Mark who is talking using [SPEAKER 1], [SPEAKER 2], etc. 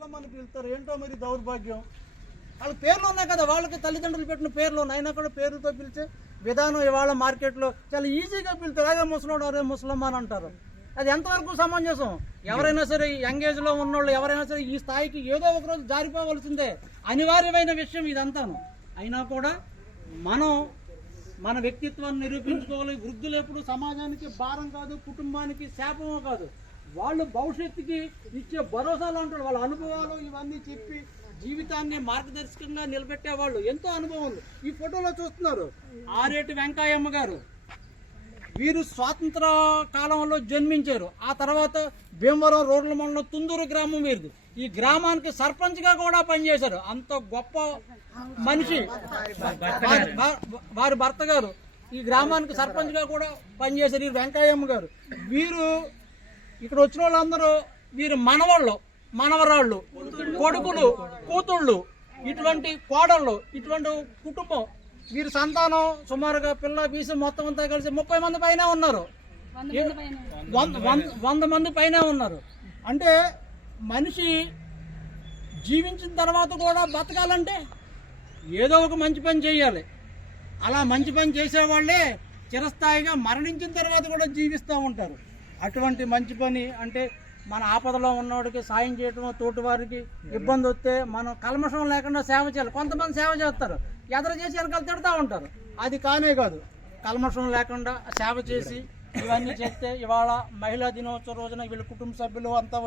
[SPEAKER 1] ముస్లిం అని పిలుస్తారు? ఏంటో మరి దౌర్భాగ్యం. వాళ్ళ పేర్లు ఉన్నాయి కదా వాళ్ళకి తల్లిదండ్రులు పెట్టిన పేర్లు ఉన్నాయి. అయినా కూడా పేరుతో పిలిచే విధానం ఇవాళ మార్కెట్లో చాలా ఈజీగా పిలుస్తారు. అదే ముసలోడు అదే ముస్లిం అని అంటారు. అది ఎంతవరకు సమంజసం? ఎవరైనా సరే యంగ్ ఏజ్లో ఉన్నోళ్ళు ఎవరైనా సరే ఈ స్థాయికి ఏదో ఒక రోజు జారిపోవలసిందే. అనివార్యమైన విషయం ఇదంతాను. అయినా కూడా మనం మన వ్యక్తిత్వాన్ని నిరూపించుకోవాలి. వృద్ధులు ఎప్పుడు సమాజానికి భారం కాదు కుటుంబానికి శాపము కాదు. వాళ్ళు భవిష్యత్తుకి ఇచ్చే భరోసాలు అంటారు వాళ్ళ అనుభవాలు ఇవన్నీ చెప్పి జీవితాన్ని మార్గదర్శకంగా నిలబెట్టే వాళ్ళు ఎంతో అనుభవం ఉంది. ఈ ఫోటోలో చూస్తున్నారు. ఆరేటి వెంకాయమ్మ గారు. వీరు స్వాతంత్ర కాలంలో జన్మించారు. ఆ తర్వాత భీమవరం రోడ్ల మండలం తుందూరు గ్రామం వీరిది. ఈ గ్రామానికి సర్పంచ్గా కూడా పనిచేశారు. అంత గొప్ప మనిషి. వారి- భర్త గారు. ఈ గ్రామానికి సర్పంచ్గా కూడా పనిచేశారు ఈ వెంకయ్యమ్మ గారు. వీరు ఇక్కడ వచ్చిన వాళ్ళందరూ వీరు మనవాళ్ళు మనవరాళ్ళు కొడుకులు కూతుళ్ళు ఇటువంటి కోడళ్ళు ఇటువంటి కుటుంబం. వీరి సంతానం సుమారుగా పిల్ల బీసీ మొత్తం అంతా కలిసి ముప్పై మంది పైన ఉన్నారు. వంద మంది పైన ఉన్నారు. అంటే మనిషి జీవించిన తర్వాత కూడా బతకాలంటే ఏదో ఒక మంచి పని చేయాలి. అలా మంచి పని చేసేవాళ్ళే చిరస్థాయిగా మరణించిన తర్వాత కూడా జీవిస్తూ ఉంటారు. అటువంటి మంచి పని అంటే మన ఆపదలో ఉన్నవాడికి సాయం చేయటం తోటి వారికి ఇబ్బంది వస్తే మనం కల్మషం లేకుండా సేవ చేయాలి. కొంతమంది సేవ చేస్తారు. ఎదరు చేసి వెనకాల తిడతా ఉంటారు. అది కానే కాదు. కల్మషం లేకుండా సేవ చేసి ఇవన్నీ చేస్తే ఇవాళ మహిళా దినోత్సవం రోజున వీళ్ళ కుటుంబ సభ్యులు అంతా